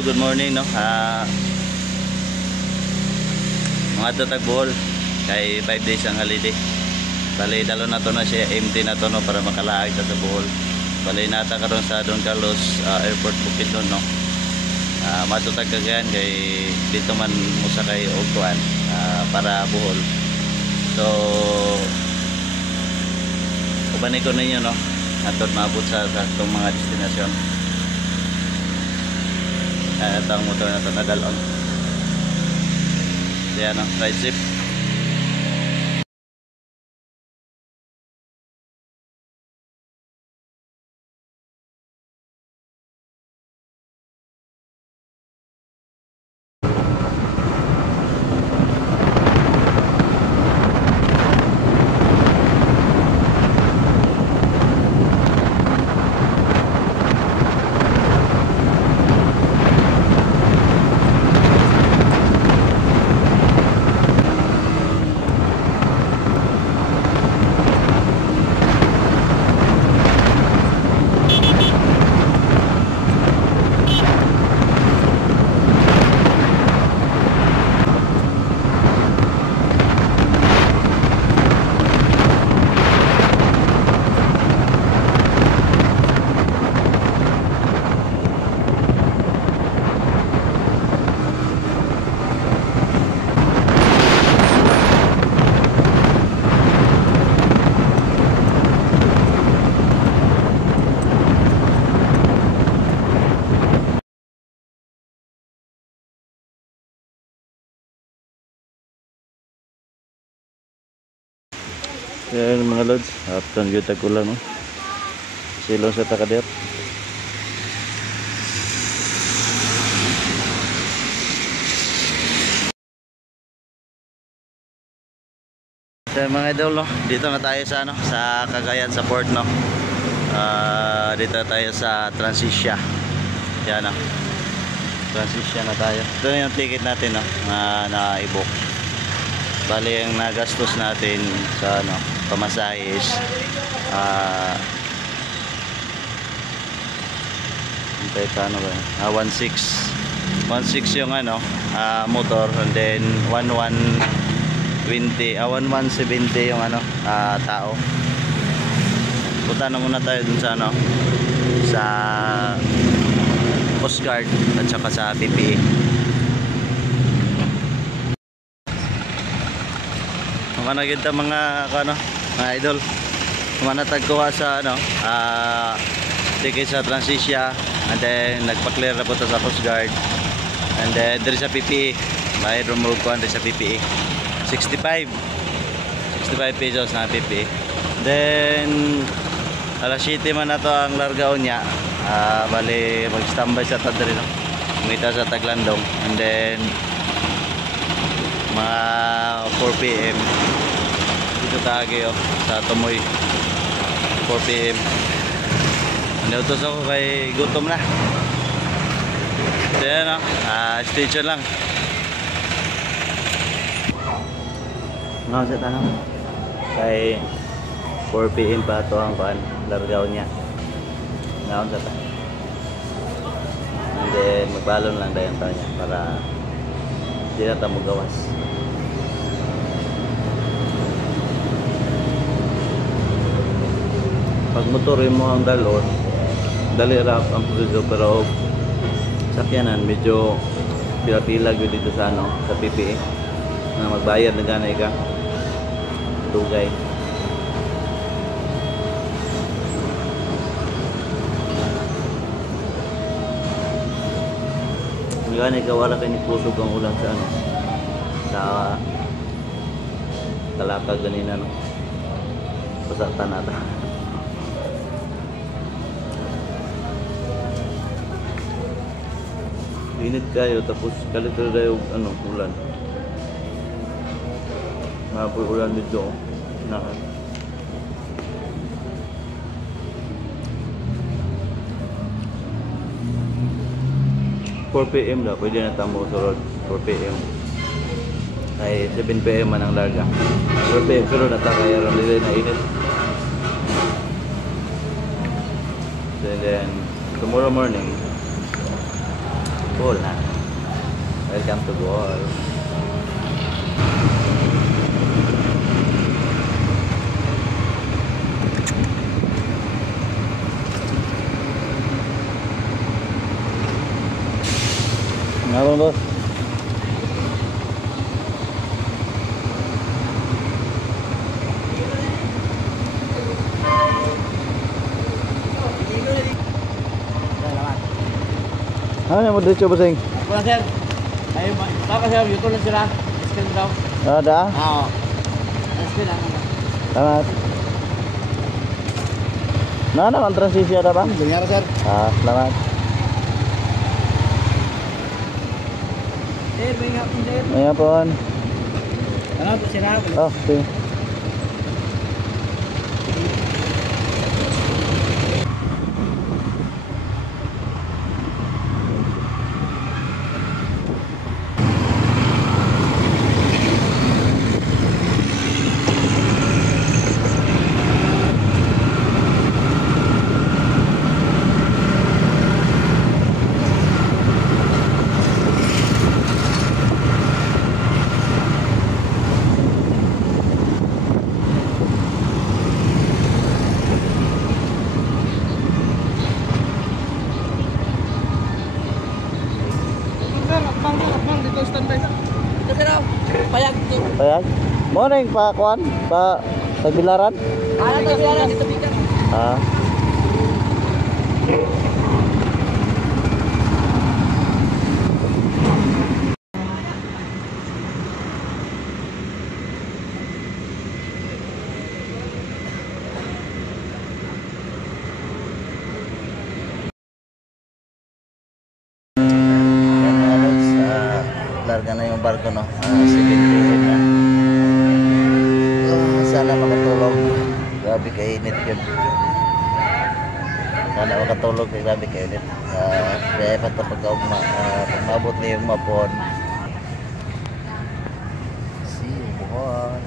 no, good morning no. Mga tatag Bohol kay 5 days ang holiday. Bali dalo na to na siya empty na to no para makalaag sa Bohol. Bali nata karon sa Don Carlos Airport Bukidnon no. Matutag kagayan kay dito man musakay og kuan para Bohol. So ubanay ko ninyo no atod maabot sa itong mga destinasyon. Ito ang motor na ito nadalon. Yan no, ride zip. Yan mga lods, haptan gyud tagulan no. Silo sa takadiyat. So mga idol no, dito na tayo sa ano, sa Cagayan sa port no. Dito tayo sa Transisia. Yan no. Transisia na tayo. Ito na yung ticket natin no, na-i-book. Bali ang nagastos natin sa ano, pamasahe is 1.6 yung ano motor, and then 1.170 yung ano tao. Punta na muna tayo dun sa ano, sa Coast Guard at saka sa PPE. Managid ta mga ano, mga idol. Manatag ko sa ano, ticket sa Transisia, and then nagpa-clear na po ta sa Coast Guard. And then diri sa PPE, bayad mo ko diri sa PPE. 65 pesos na PPE. Then alas 7 man na to ang largaon niya. Bali mag-standby sa ta diri no. Umita sa Taglandong, and then mga 4 PM dito tayo sa Tumoy. 4 PM nautos ako kay gutom na. So yan no, station lang sa tanong kay 4 PM pa ito ang paan largaw niya ngayon sa tanong, and then magbalon lang dayon tayo niya para di na tayo magawas. Pag motorin mo ang dalon, dali rap ang proseso, pero sakyanan medyo pila-pila yun dito sa ano, sa PPE na magbayad na ganay ka dugay. Ganay ka wala kayo ni pusog ang ulang sa ano, sa talakag ganina no, pasatan nata. Init kayo tapos kalito dayo ano, ulan. Mapoy ulan dito na 4 PM na, pwede na tamo sa road. 4 PM ay 7 PM man ang larga. 4 PM pero natakayaran nila na init. And then tomorrow morning Bohol na. Welcome to Bohol. Ngayon boss. Ano yung model siya bossing? Ako lang sir. Ay, baka sir, yuto lang sila. Iskin daw. Ada? Oo. Iskin lang. Salamat. Naman transisi ada bang? Dengar sir. Selamat. Sir, may nga pun sir. May hapon. Ano po sila? Oh, sige. Abang dito standby sir. Ito sir. Payag dito. Payag. Morning pa kuan, pa Tagbilaran. Dito sir, dito bigan. Larga na yung barko no. 7 PM na. Sana makatulog. Grabe kainit yun. Sana makatulog. Grabe kainit. Kaya pa ito pag mabot na yung mapon. See, buhay.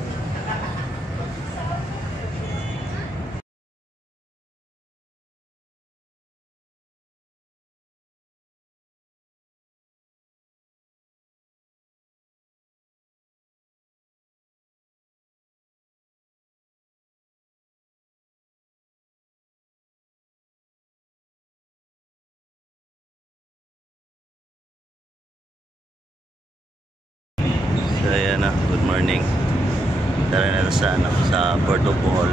So ayan na, good morning. Tara na sa Port of Bohol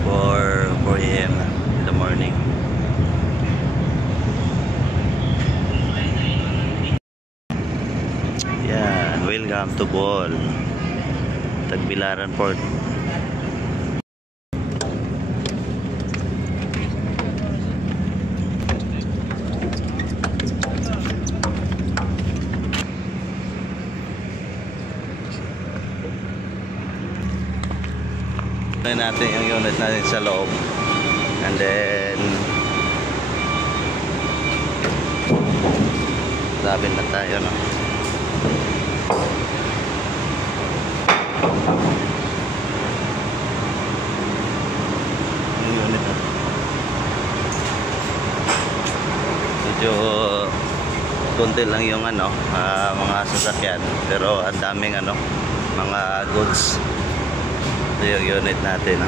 for 4 AM in the morning. Yeah, welcome to Bohol, Tagbilaran Port. Natin yung unit natin sa loob, and then labin na tayo no. Yung unit natin medyo konti lang yung mga sasakyan, pero ang daming mga goods. Ito yung unit natin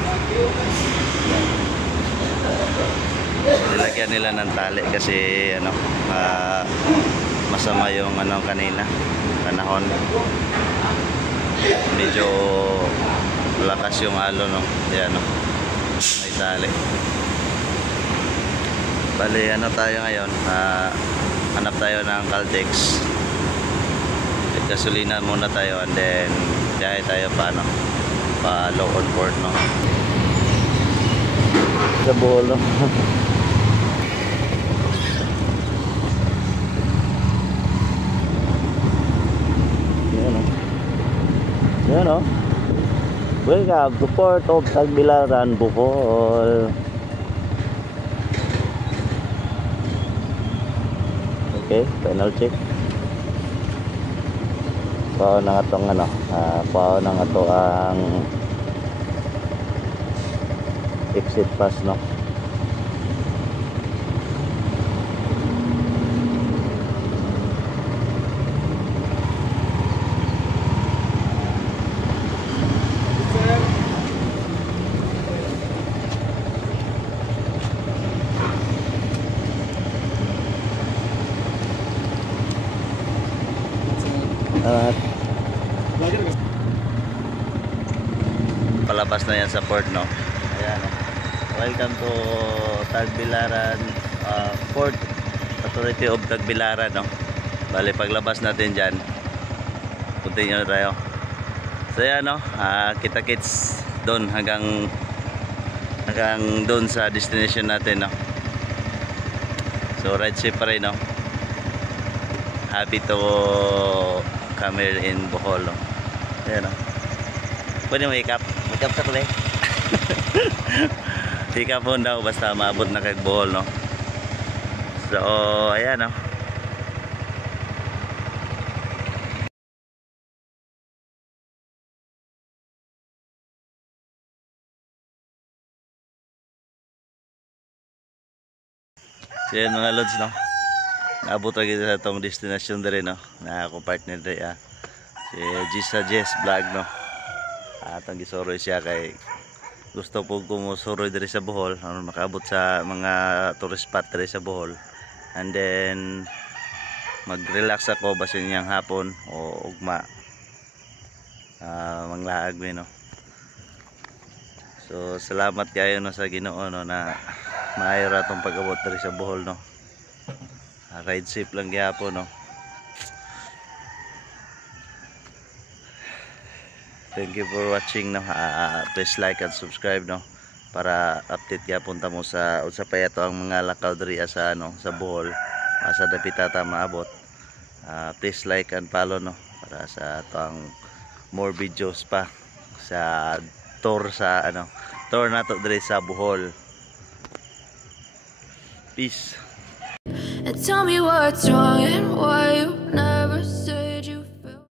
nilagyan nila ng tali kasi masama yung kanina panahon, medyo lakas yung alo no. Yan may tali. Bali tayo ngayon, hanap tayo ng Caltex, gasolina muna tayo, and then biyahe tayo pa low on port no sa Bohol no. Yan o. Welcome to Port of Tagbilaran, Bohol. Okay, final check. Pao na nga itong pao na nga ito ang exit pass no. At palabas na yan sa port, no? Ayan, no? Welcome to Tagbilaran Port Authority of Tagbilaran, no? Bali, paglabas natin dyan, continue na tayo. So yan, no? Kita-kits doon hanggang doon sa destination natin, no? So ride safe pa rin, no? Happy to come here in Bohol, no? Ayan, no? Pwede mo hikap sa kulay. Hikap mo daw basta maabot na kay Bohol, no? So ayan, no? So yan mga lods, no? Naabot na kita sa itong destination na rin, no? Na akong partner rin, si Gisa Jess Vlog, no? At ang gisoroy siya kay gusto po kumusoroy diri sa Bohol, ano, makaabot sa mga tourist spot diri sa Bohol. And then mag-relax ako basin niyang hapon o ugma manglaag mi, no? So salamat kayo, no, sa Ginoo, no, na maayo ra tong pag-abot diri sa Bohol, no? Ride safe lang gyapon, no? Thank you for watching, no? Please like and subscribe, no? Para update gyapon ta mo sa unsa pa yato ang mga lakaw diri sa ano sa Bohol, sa dapita ta maabot. Please like and follow, no? Para sa atong more videos pa sa tour sa ano tour nato diri sa Bohol. Peace. And tell me what's wrong and why you never say